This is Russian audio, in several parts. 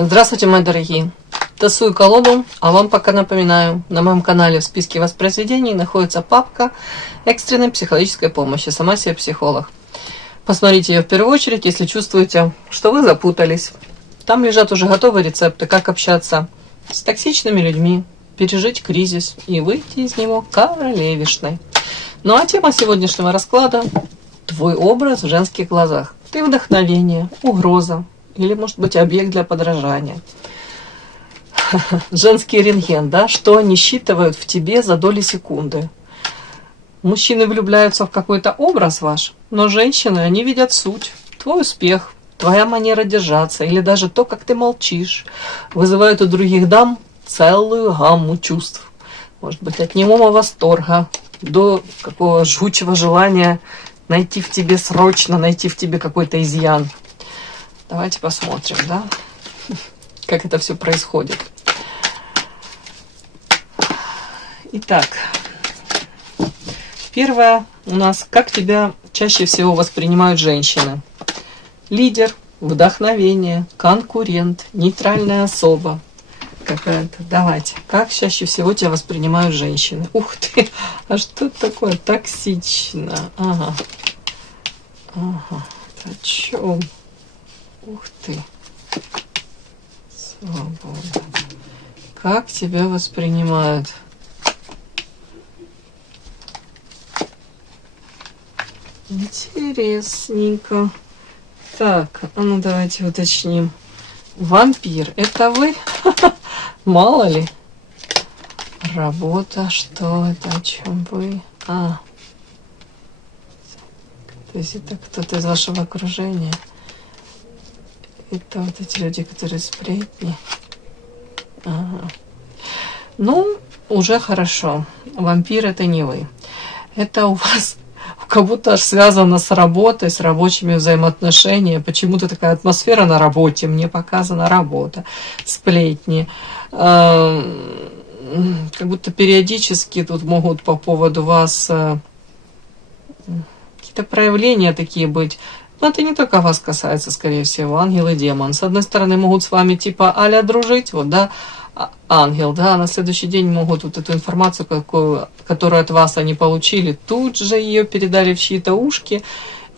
Здравствуйте, мои дорогие! Тасую колоду, а вам пока напоминаю, на моем канале в списке воспроизведений находится папка экстренной психологической помощи «Сама себе психолог». Посмотрите ее в первую очередь, если чувствуете, что вы запутались. Там лежат уже готовые рецепты, как общаться с токсичными людьми, пережить кризис и выйти из него королевишной. Ну а тема сегодняшнего расклада – твой образ в женских глазах. Ты вдохновение, угроза или, может быть, объект для подражания. Женский рентген, да, что они считывают в тебе за доли секунды. Мужчины влюбляются в какой-то образ ваш, но женщины, они видят суть, твой успех, твоя манера держаться или даже то, как ты молчишь, вызывают у других дам целую гамму чувств. Может быть, от немого восторга до какого жгучего желания найти в тебе срочно, найти в тебе какой-то изъян. Давайте посмотрим, да, как это все происходит. Итак, первое у нас, как тебя чаще всего воспринимают женщины. Лидер, вдохновение, конкурент, нейтральная особа какая-то. Давайте, как чаще всего тебя воспринимают женщины? Ух ты, а что это такое токсично? Ага, о чем? Ух ты, свобода. Как тебя воспринимают? Интересненько. Так, а ну давайте уточним. Вампир, это вы? Мало ли. Работа, что это, о чем вы? То есть это кто-то из вашего окружения. Это вот эти люди, которые сплетни. Ага. Ну, уже хорошо. Вампир это не вы. Это у вас как будто аж связано с работой, с рабочими взаимоотношениями. Почему-то такая атмосфера на работе. Мне показана работа, сплетни. Как будто периодически тут могут по поводу вас какие-то проявления такие быть. Но это не только вас касается, скорее всего, ангел и демон. С одной стороны, могут с вами типа а-ля дружить, вот, да, ангел, да, а на следующий день могут вот эту информацию, которую от вас они получили, тут же ее передали в чьи-то ушки,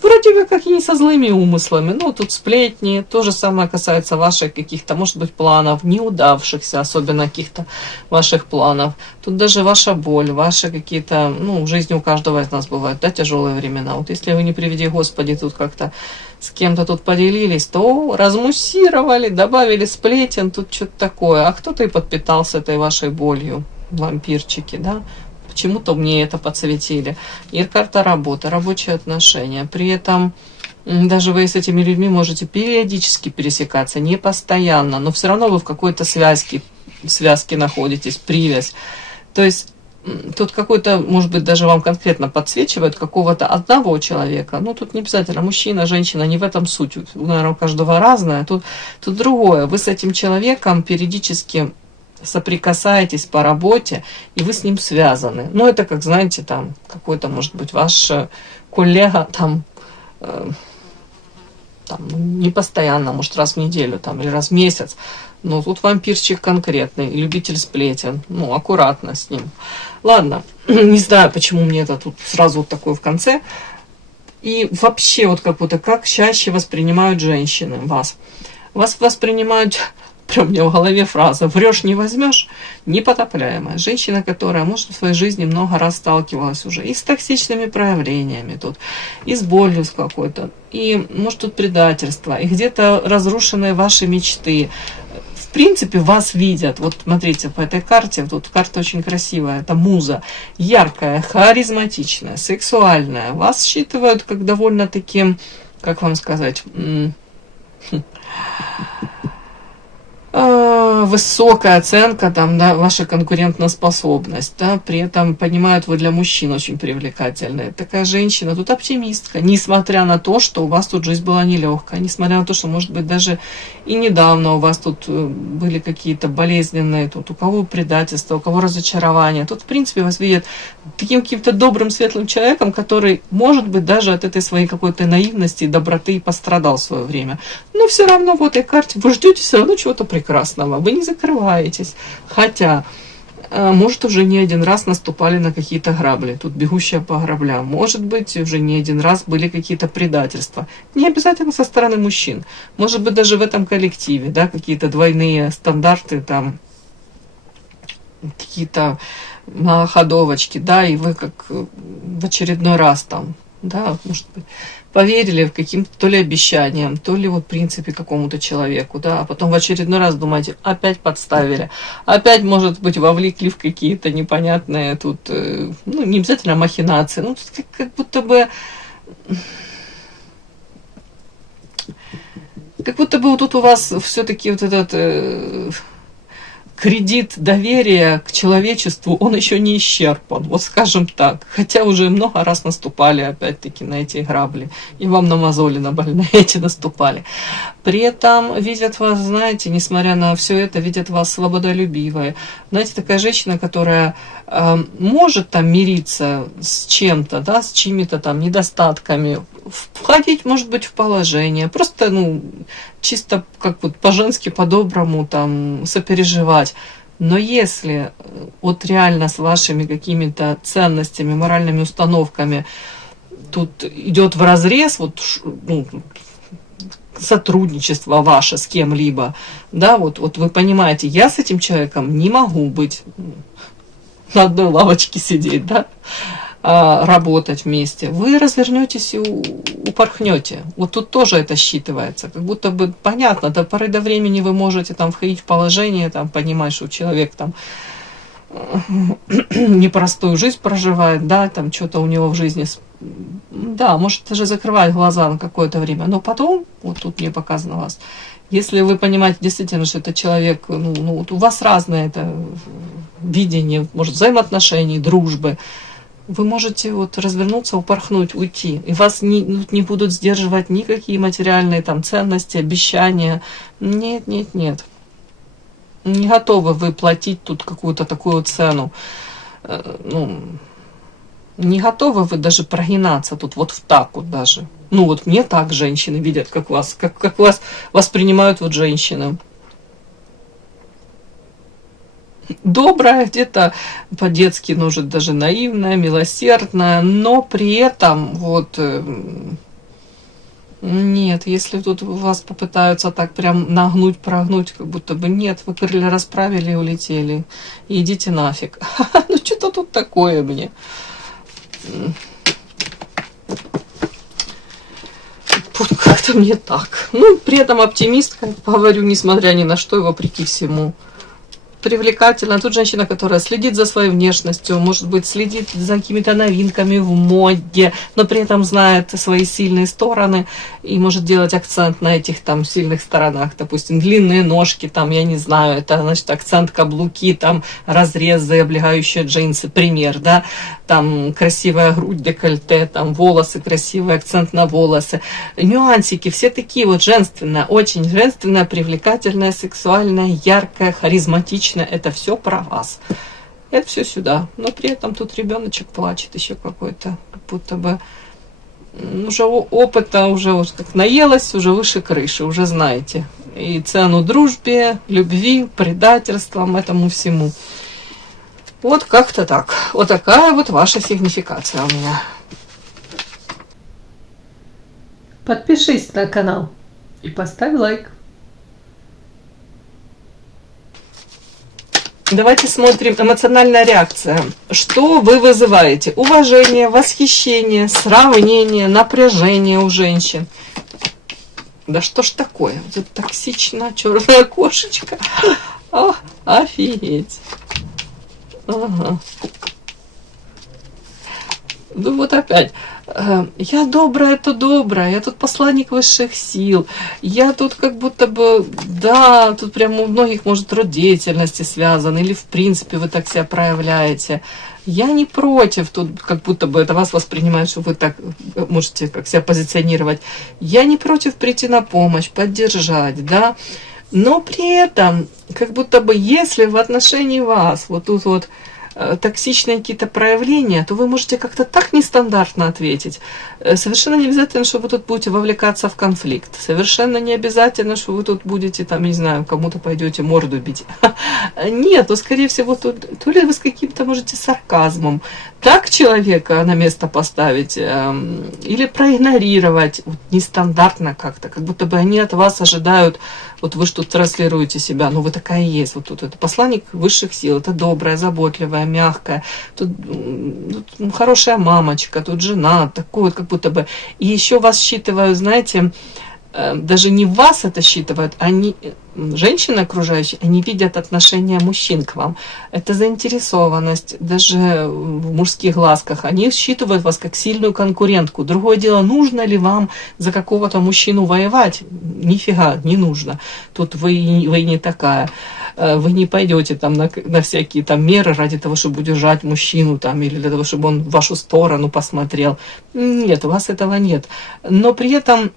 вроде бы как и не со злыми умыслами, но тут сплетни, то же самое касается ваших каких-то, может быть, планов, неудавшихся, особенно каких-то ваших планов. Тут даже ваша боль, ваши какие-то, ну, в жизни у каждого из нас бывают, да, тяжелые времена. Вот если вы, не приведи Господи, тут как-то с кем-то тут поделились, то размуссировали, добавили сплетен, тут что-то такое. А кто-то и подпитался этой вашей болью, вампирчики, да. Почему-то мне это подсветили. И карта работы, рабочие отношения. При этом даже вы с этими людьми можете периодически пересекаться, не постоянно, но все равно вы в какой-то связке находитесь, привязь. То есть тут какой-то, может быть, даже вам конкретно подсвечивают какого-то одного человека. Ну, тут не обязательно мужчина, женщина, не в этом суть. Наверное, у каждого разное. Тут другое. Вы с этим человеком периодически соприкасаетесь по работе, и вы с ним связаны. Ну, это как, знаете, там, какой-то, может быть, ваш коллега, там, не постоянно, может, раз в неделю, там, или раз в месяц. Но тут вампирчик конкретный, любитель сплетен. Ну, аккуратно с ним. Ладно, не знаю, почему мне это тут сразу вот такое в конце. И вообще, вот как будто, как чаще воспринимают женщины вас. Вас воспринимают... Прям у меня в голове фраза: врешь не возьмешь, непотопляемая. Женщина, которая, может, в своей жизни много раз сталкивалась уже и с токсичными проявлениями тут, и с болью с какой-то, и, может, тут предательство, и где-то разрушенные ваши мечты. В принципе, вас видят. Вот смотрите, по этой карте, тут карта очень красивая, это муза, яркая, харизматичная, сексуальная. Вас считывают как довольно-таки, как вам сказать... высокая оценка, там, да, ваша конкурентоспособность, да, при этом понимают, вы для мужчин очень привлекательны. Такая женщина, тут оптимистка, несмотря на то, что у вас тут жизнь была нелегкая, несмотря на то, что, может быть, даже и недавно у вас тут были какие-то болезненные, тут у кого предательство, у кого разочарование. Тут, в принципе, вас видят таким каким-то добрым, светлым человеком, который, может быть, даже от этой своей какой-то наивности и доброты и пострадал в свое время. Но все равно в этой карте вы ждете все равно чего-то прекрасного, вы не закрываетесь. Хотя, может, уже не один раз наступали на какие-то грабли, тут бегущая по граблям. Может быть, уже не один раз были какие-то предательства. Не обязательно со стороны мужчин. Может быть, даже в этом коллективе, да, какие-то двойные стандарты, там, какие-то малоходовочки, да, и вы как в очередной раз там, да, может быть, поверили в каким-то то ли обещаниям, то ли вот в принципе какому-то человеку, да, а потом в очередной раз думаете, опять подставили, опять, может быть, вовлекли в какие-то непонятные тут, ну, не обязательно махинации, ну, тут как будто бы вот тут у вас все-таки вот этот кредит доверия к человечеству, он еще не исчерпан, вот скажем так. Хотя уже много раз наступали, опять-таки, на эти грабли. И вам на мозоли на больные эти наступали. При этом видят вас, знаете, несмотря на все это, видят вас свободолюбивой. Знаете, такая женщина, которая может там мириться с чем-то, да, с чьими-то там недостатками, входить, может быть, в положение, просто, ну, чисто как вот по-женски, по-доброму там сопереживать. Но если вот реально с вашими какими-то ценностями, моральными установками тут идет вразрез, вот, ну, сотрудничество ваше с кем-либо, да, вот вы понимаете, я с этим человеком не могу быть на одной лавочке сидеть, да, работать вместе, вы развернетесь и упорхнете. Вот тут тоже это считывается. Как будто бы понятно, до поры до времени вы можете там входить в положение, там понимать, что человек там непростую жизнь проживает, да, там что-то у него в жизни, да, может даже закрывать глаза на какое-то время, но потом, вот тут мне показано вас, если вы понимаете действительно, что это человек, ну вот у вас разное это видение, может, взаимоотношений, дружбы, вы можете вот развернуться, упорхнуть, уйти. И вас не будут сдерживать никакие материальные там ценности, обещания. Нет, нет, нет. Не готовы вы платить тут какую-то такую цену. Ну, не готовы вы даже прогинаться тут вот в так вот даже. Ну вот мне так женщины видят, как вас, как вас воспринимают вот женщины. Добрая, где-то по-детски, может, даже наивная, милосердная, но при этом вот нет, если тут вас попытаются так прям нагнуть, прогнуть, как будто бы нет, вы крылья расправили и улетели, и идите нафиг. Ну что-то тут такое мне. Как-то мне так. Ну, при этом оптимистка, говорю, несмотря ни на что и вопреки всему. Привлекательна. Тут женщина, которая следит за своей внешностью, может быть, следит за какими-то новинками в моде, но при этом знает свои сильные стороны и может делать акцент на этих там сильных сторонах. Допустим, длинные ножки, там, я не знаю, это, значит, акцент каблуки, там, разрезы, облегающие джинсы, пример, да, там, красивая грудь, декольте, там, волосы красивые, акцент на волосы. Нюансики, все такие вот женственные, очень женственная, привлекательная, сексуальная, яркая, харизматичная. Это все про вас. Это все сюда. Но при этом тут ребеночек плачет еще какой-то. Как будто бы уже опыта, уже вот как наелась, уже выше крыши, уже знаете. И цену дружбе, любви, предательствам, этому всему. Вот как-то так. Вот такая вот ваша сигнификация у меня. Подпишись на канал и поставь лайк. Давайте смотрим эмоциональная реакция. Что вы вызываете? Уважение, восхищение, сравнение, напряжение у женщин. Да что ж такое? Тут токсично, черная кошечка. Офигеть. Ага. Ну вот опять, я добрая, то добрая, я тут посланник высших сил, я тут как будто бы, да, тут прямо у многих может род деятельности связан, или в принципе вы так себя проявляете. Я не против, тут как будто бы это вас воспринимают, что вы так можете как себя позиционировать. Я не против прийти на помощь, поддержать, да, но при этом, как будто бы, если в отношении вас вот тут вот токсичные какие-то проявления, то вы можете как-то так нестандартно ответить. Совершенно не обязательно, что вы тут будете вовлекаться в конфликт. Совершенно не обязательно, что вы тут будете, там, не знаю, кому-то пойдете морду бить. Нет, то, скорее всего, тут, то ли вы с каким-то можете сарказмом так человека на место поставить, или проигнорировать вот, нестандартно как-то, как будто бы они от вас ожидают, вот вы же тут транслируете себя, ну вы такая и есть, вот тут это посланник высших сил, это добрая, заботливая, мягкая, тут хорошая мамочка, тут жена, такой вот как будто бы. И еще вас считывают, знаете, даже не вас это считывают, они, женщины окружающие, они видят отношение мужчин к вам. Это заинтересованность, даже в мужских глазках. Они считывают вас как сильную конкурентку. Другое дело, нужно ли вам за какого-то мужчину воевать? Нифига, не нужно. Тут вы не такая. Вы не пойдете там на всякие там меры ради того, чтобы удержать мужчину там, или для того, чтобы он в вашу сторону посмотрел. Нет, у вас этого нет. Но при этом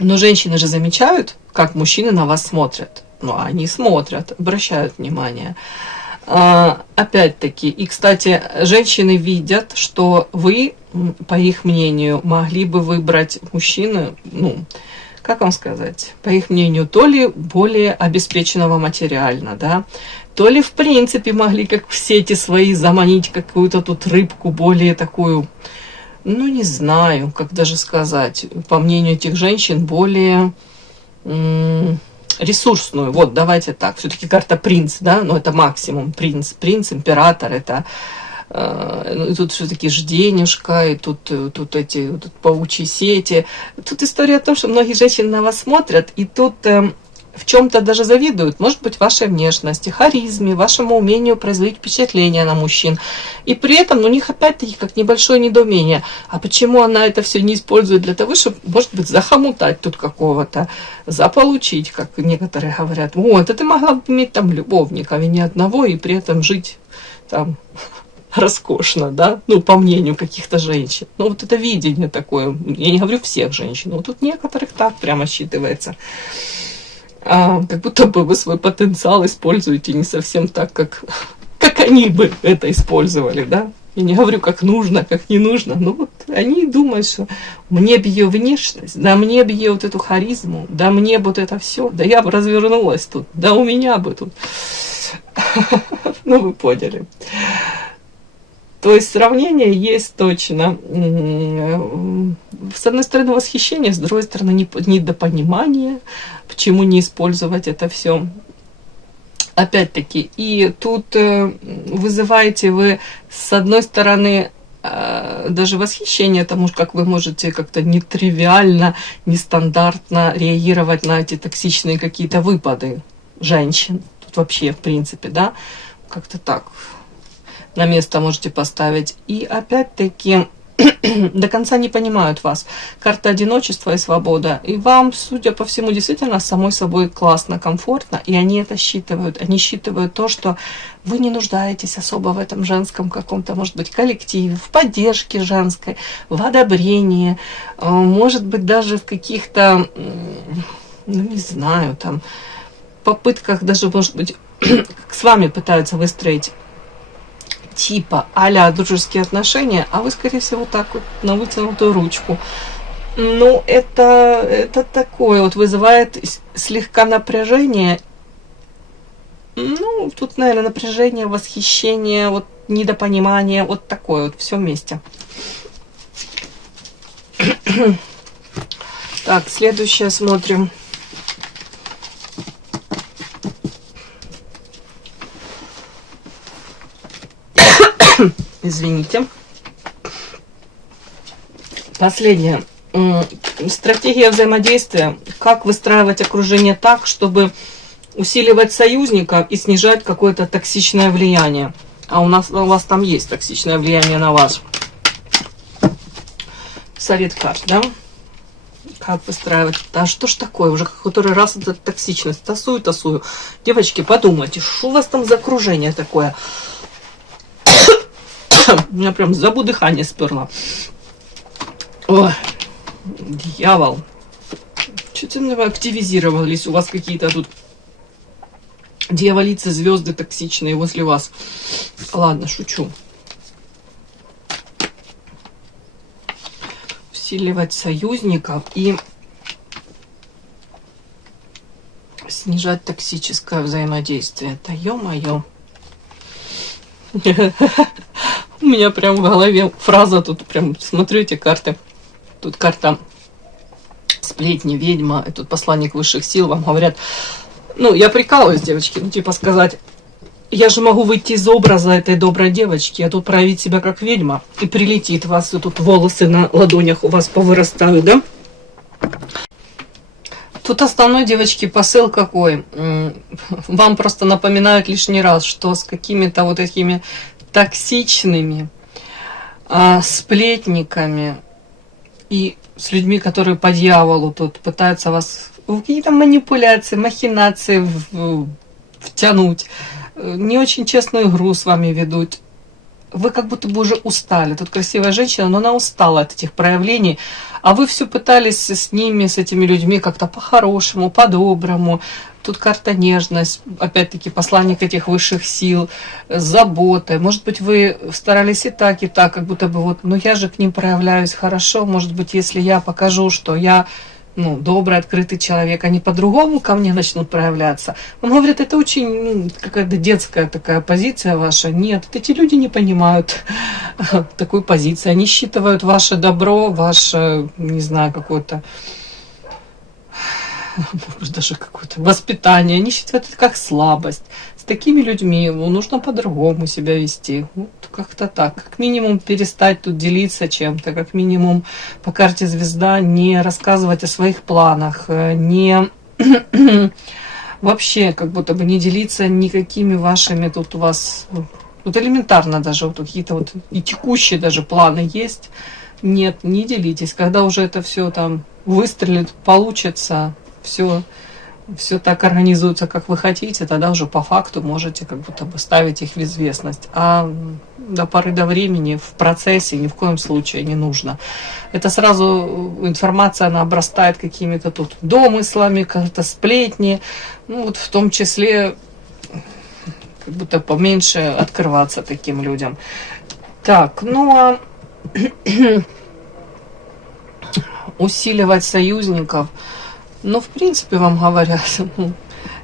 но женщины же замечают, как мужчины на вас смотрят. Ну, они смотрят, обращают внимание. Опять-таки, и, кстати, женщины видят, что вы, по их мнению, могли бы выбрать мужчину, ну, как вам сказать, по их мнению, то ли более обеспеченного материально, да, то ли, в принципе, могли, как в сети свои, заманить какую-то тут рыбку более такую, ну, не знаю, как даже сказать, по мнению этих женщин, более ресурсную. Вот, давайте так. Все-таки карта принц, да, но это максимум. Принц, император, это и тут все-таки ж денежка, и тут эти тут паучьи сети. Тут история о том, что многие женщины на вас смотрят, и тут в чем-то даже завидуют, может быть, вашей внешности, харизме, вашему умению производить впечатление на мужчин. И при этом у них опять-таки как небольшое недоумение. А почему она это все не использует для того, чтобы, может быть, захомутать тут какого-то, заполучить, как некоторые говорят. Вот, это ты могла бы иметь там любовника, а не одного, и при этом жить там роскошно, да, ну, по мнению каких-то женщин. Ну, вот это видение такое, я не говорю всех женщин, но тут некоторых так прямо считывается. Как будто бы вы свой потенциал используете не совсем так, как они бы это использовали, да. Я не говорю, как нужно, как не нужно, но вот они думают, что мне бы ее внешность, да мне бы ее вот эту харизму, да мне бы вот это все, да я бы развернулась тут, да у меня бы тут. Ну, вы поняли. То есть сравнение есть точно. С одной стороны восхищение, с другой стороны недопонимание, почему не использовать это все. Опять-таки, и тут вызываете вы, с одной стороны, даже восхищение тому, как вы можете как-то нетривиально, нестандартно реагировать на эти токсичные какие-то выпады женщин. Тут вообще, в принципе, да, как-то так на место можете поставить. И опять-таки до конца не понимают вас. Карта одиночества и свобода. И вам, судя по всему, действительно с самой собой классно, комфортно. И они это считывают. Они считывают то, что вы не нуждаетесь особо в этом женском каком-то, может быть, коллективе, в поддержке женской, в одобрении. Может быть, даже в каких-то, ну не знаю, там, попытках даже, может быть, с вами пытаются выстроить типа а-ля дружеские отношения, а вы, скорее всего, так вот на вытянутую ручку. Ну, это такое вот вызывает слегка напряжение. Ну, тут, наверное, напряжение, восхищение, вот недопонимание, вот такое вот, все вместе. Так, следующее смотрим. Извините. Последнее. Стратегия взаимодействия. Как выстраивать окружение так, чтобы усиливать союзников и снижать какое-то токсичное влияние. А у вас там есть токсичное влияние на вас. совет карт, да? Как выстраивать? А что ж такое? Уже который раз это токсичность. Тасую. Девочки, подумайте, что у вас там за окружение такое? У меня прям забу дыхание сперло. Ой, дьявол. Что-то вы активизировались. У вас какие-то тут дьяволицы, звезды токсичные возле вас. Ладно, шучу. Усиливать союзников и снижать токсическое взаимодействие. Это ё-моё. У меня прям в голове фраза тут прям, смотрю эти карты. Тут карта сплетни, ведьма, и тут посланник высших сил, вам говорят, ну, я прикалываюсь, девочки, ну, типа сказать, я же могу выйти из образа этой доброй девочки, а тут проявить себя как ведьма, и прилетит вас, и тут волосы на ладонях у вас повырастают, да? Тут основной, девочки, посыл какой? Вам просто напоминают лишний раз, что с какими-то вот такими токсичными сплетниками и с людьми, которые по дьяволу тут пытаются вас в какие-то манипуляции, махинации втянуть, не очень честную игру с вами ведут. Вы как будто бы уже устали. Тут красивая женщина, но она устала от этих проявлений. А вы все пытались с ними, с этими людьми как-то по-хорошему, по-доброму. Тут карта нежность, опять-таки посланник этих высших сил, с заботой. Может быть, вы старались и так, как будто бы вот, ну я же к ним проявляюсь хорошо. Может быть, если я покажу, что я добрый, открытый человек, они по-другому ко мне начнут проявляться. Он говорит, это очень какая-то детская такая позиция ваша. Нет, эти люди не понимают такой позиции. Они считывают ваше добро, ваше, не знаю, какое-то даже какое-то воспитание. Они считают это как слабость. С такими людьми нужно по-другому себя вести. Вот как-то так. Как минимум перестать тут делиться чем-то. Как минимум по карте звезда не рассказывать о своих планах. Не вообще как будто бы не делиться никакими вашими тут у вас... Вот элементарно даже вот какие-то вот и текущие даже планы есть. Нет, не делитесь. Когда уже это все там выстрелит, получится, все так организуется, как вы хотите, тогда уже по факту можете как будто бы ставить их в известность. А до поры до времени в процессе ни в коем случае не нужно. Это сразу информация, она обрастает какими-то тут домыслами, как-то сплетни. Вот в том числе как будто поменьше открываться таким людям. Так, усиливать союзников. В принципе, вам говорят,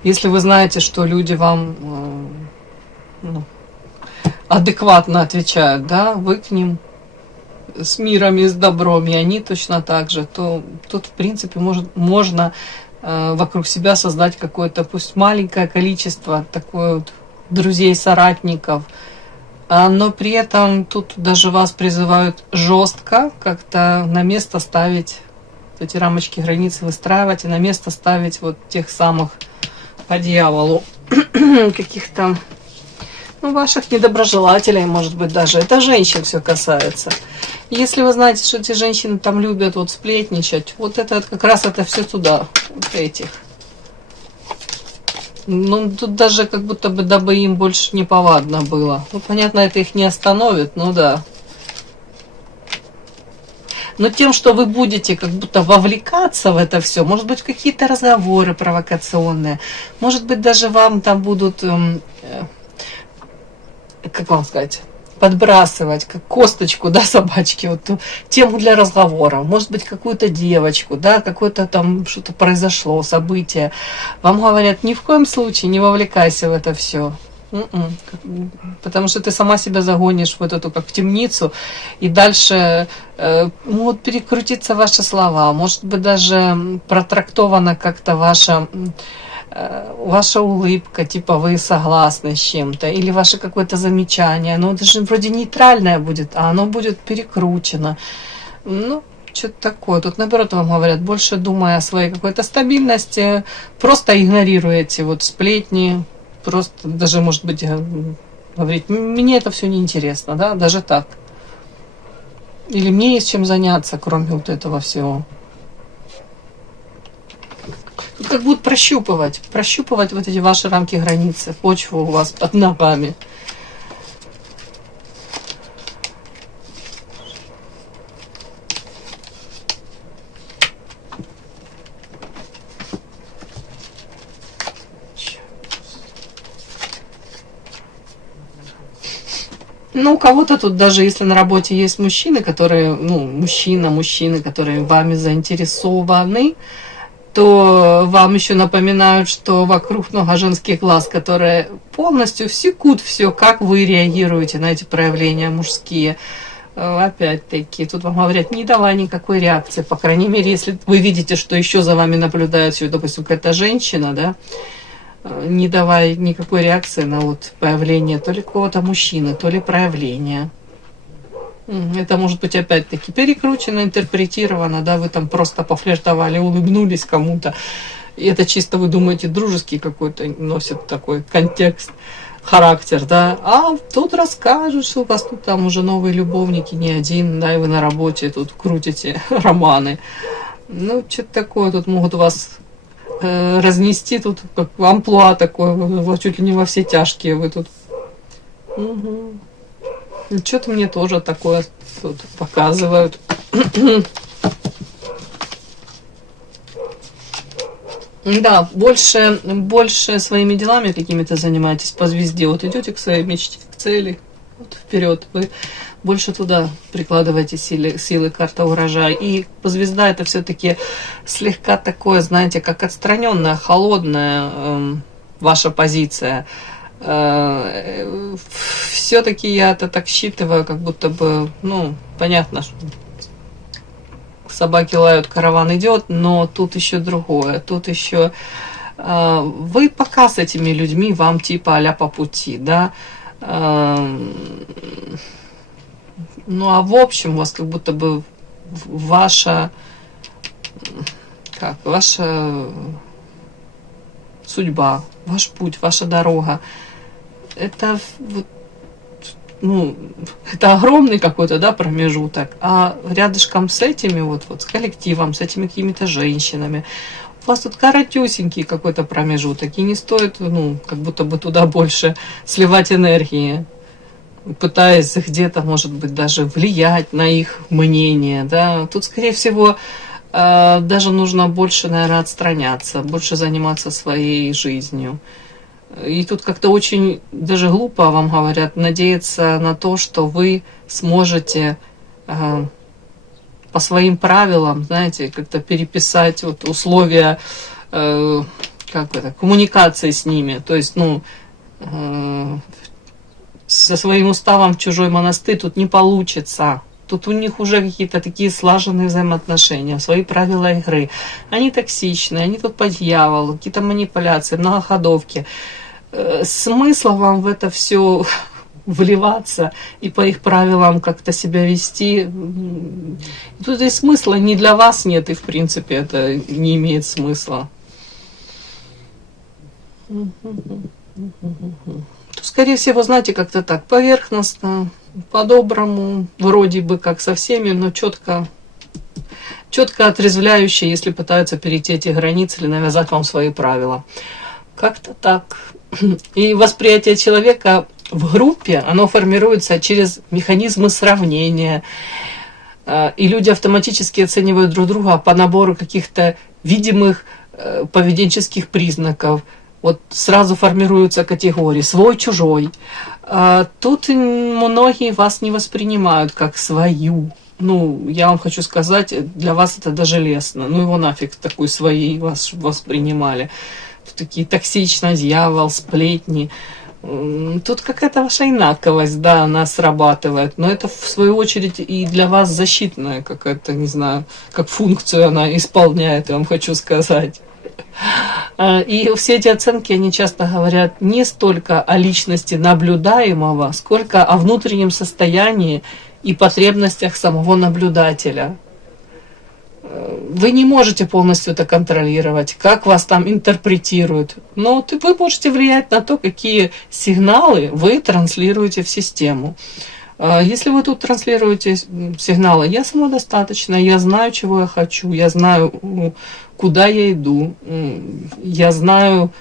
если вы знаете, что люди вам адекватно отвечают, да, вы к ним с миром и с добром, и они точно так же, то тут, в принципе, можно вокруг себя создать какое-то, пусть маленькое количество такое вот друзей, соратников, но при этом тут даже вас призывают жестко как-то на место ставить эти рамочки, границы выстраивать и на место ставить вот тех самых по дьяволу каких-то ваших недоброжелателей, может быть, даже. Это женщин все касается. Если вы знаете, что эти женщины там любят вот сплетничать, вот это как раз это все туда, вот этих. Тут даже как будто бы, дабы им больше не повадно было. Понятно, это их не остановит, да. Но тем, что вы будете как будто вовлекаться в это все, может быть, в какие-то разговоры провокационные, может быть, даже вам там будут, как вам сказать, подбрасывать, как косточку, да, собачки, вот тему для разговора, может быть, какую-то девочку, да, какое-то там что-то произошло, событие. Вам говорят, ни в коем случае не вовлекайся в это все. Потому что ты сама себя загонишь в эту как в темницу, и дальше могут перекрутиться ваши слова, может быть, даже протрактована как-то ваша улыбка, типа вы согласны с чем-то, или ваше какое-то замечание, оно даже вроде нейтральное будет, а оно будет перекручено. Что-то такое. Тут, наоборот, вам говорят, больше думая о своей какой-то стабильности, просто игнорируете вот сплетни, просто даже, может быть, говорить, мне это все неинтересно, да, даже так. Или мне есть чем заняться, кроме вот этого всего. Тут как будут прощупывать вот эти ваши рамки, границы, почву у вас под ногами. Ну, у кого-то тут даже, если на работе есть мужчины, которые, мужчины, которые вами заинтересованы, то вам еще напоминают, что вокруг много женских глаз, которые полностью секут все, как вы реагируете на эти проявления мужские. Опять-таки, тут вам говорят, не давай никакой реакции, по крайней мере, если вы видите, что еще за вами наблюдает, допустим, какая-то женщина, да, не давай никакой реакции на вот появление то ли какого-то мужчины, то ли проявление. Это может быть опять-таки перекручено, интерпретировано, да, вы там просто пофлиртовали, улыбнулись кому-то. И это чисто вы думаете дружеский какой-то носит такой контекст, характер, да. А тут расскажут, что у вас тут там уже новые любовники, не один, да, и вы на работе тут крутите романы. Ну, что-то такое тут могут вас разнести, тут как амплуа такое, чуть ли не во все тяжкие вы тут. Угу. Что-то мне тоже такое тут показывают. Да, больше своими делами какими-то занимаетесь по звезде. Вот идете к своей мечте, к цели, вот вперед. Вы больше туда прикладываете силы карта урожая. И по звезда это все-таки слегка такое, знаете, как отстраненная, холодная ваша позиция. Все-таки я это так считываю, как будто бы, понятно, что собаки лают, караван идет, но тут еще другое. Тут еще вы пока с этими людьми вам типа а-ля по пути, да. Ну а в общем у вас как будто бы ваша судьба, ваш путь, ваша дорога. Это это огромный какой-то, да, промежуток, а рядышком с этими с коллективом, с этими какими-то женщинами, у вас тут коротюсенький какой-то промежуток, и не стоит, как будто бы туда больше сливать энергии, пытаясь где-то, может быть, даже влиять на их мнение, да. Тут, скорее всего, даже нужно больше, наверное, отстраняться, больше заниматься своей жизнью. И тут как-то очень даже глупо вам говорят надеяться на то, что вы сможете по своим правилам, знаете, как-то переписать условия коммуникации с ними. То есть, со своим уставом в чужой монастырь тут не получится. Тут у них уже какие-то такие слаженные взаимоотношения, свои правила игры. Они токсичные, они тут по дьяволу, какие-то манипуляции, многоходовки. Смысла вам в это все вливаться и по их правилам как-то себя вести. Тут и смысла ни для вас нет, и в принципе это не имеет смысла. Скорее всего, знаете, как-то так поверхностно, по-доброму, вроде бы как со всеми, но четко отрезвляюще, если пытаются перейти эти границы или навязать вам свои правила. Как-то так. И восприятие человека в группе, оно формируется через механизмы сравнения. И люди автоматически оценивают друг друга по набору каких-то видимых поведенческих признаков. Вот сразу формируются категории свой-чужой. Тут многие вас не воспринимают как свою. Я вам хочу сказать, для вас это даже лестно. Его нафиг такой своей вас воспринимали. Тут такие токсичность, дьявол, сплетни. Тут какая-то ваша инаковость, да, она срабатывает. Но это, в свою очередь, и для вас защитная какая-то, не знаю, как функцию она исполняет, я вам хочу сказать. И все эти оценки, они часто говорят не столько о личности наблюдаемого, сколько о внутреннем состоянии и потребностях самого наблюдателя. Вы не можете полностью это контролировать, как вас там интерпретируют, но вы можете влиять на то, какие сигналы вы транслируете в систему. Если вы тут транслируете сигналы «я самодостаточна», «я знаю, чего я хочу», «я знаю, куда я иду», «я знаю,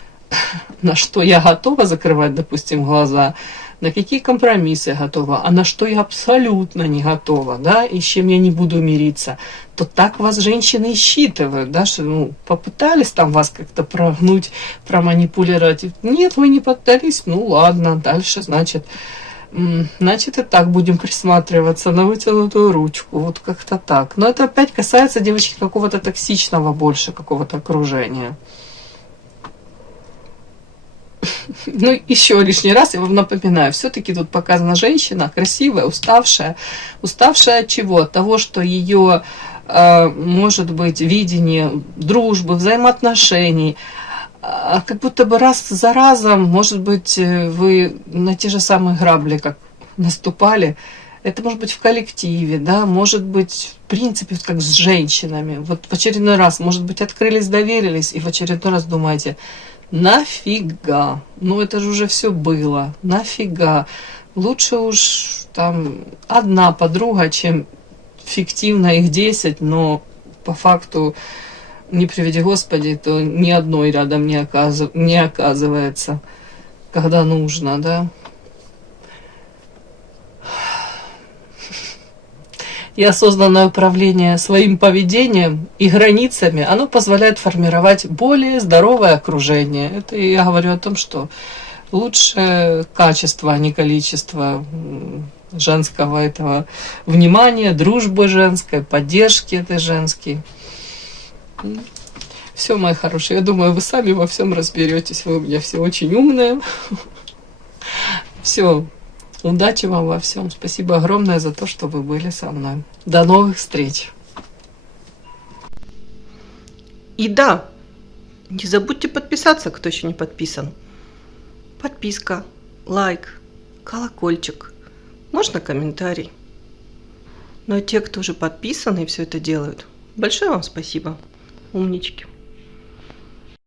на что я готова закрывать, допустим, глаза», на какие компромиссы я готова, а на что я абсолютно не готова, да, и с чем я не буду мириться, то так вас женщины и считывают, да, что попытались там вас как-то прогнуть, проманипулировать. Нет, вы не поддались, ну ладно, дальше, значит, и так будем присматриваться на вытянутую ручку, вот как-то так. Но это опять касается, девочки, какого-то токсичного больше, какого-то окружения. Ну, еще лишний раз я вам напоминаю, все-таки тут показана женщина красивая, уставшая. Уставшая от чего? От того, что ее, может быть, видение дружбы, взаимоотношений, как будто бы раз за разом, может быть, вы на те же самые грабли, как наступали. Это может быть в коллективе, да, может быть, в принципе, как с женщинами. Вот в очередной раз, может быть, открылись, доверились, и в очередной раз думаете: нафига? Ну это же уже все было. Нафига? Лучше уж там одна подруга, чем фиктивно их 10, но по факту, не приведи Господи, то ни одной рядом не оказывается, когда нужно, да. И осознанное управление своим поведением и границами, оно позволяет формировать более здоровое окружение. Это я говорю о том, что лучше качество, а не количество женского этого внимания, дружбы женской, поддержки этой женской. Все, мои хорошие, я думаю, вы сами во всем разберетесь. Вы у меня все очень умные. Все. Удачи вам во всем. Спасибо огромное за то, что вы были со мной. До новых встреч. И да, не забудьте подписаться, кто еще не подписан. Подписка, лайк, колокольчик, можно комментарий. Но те, кто уже подписаны и все это делают, большое вам спасибо. Умнички.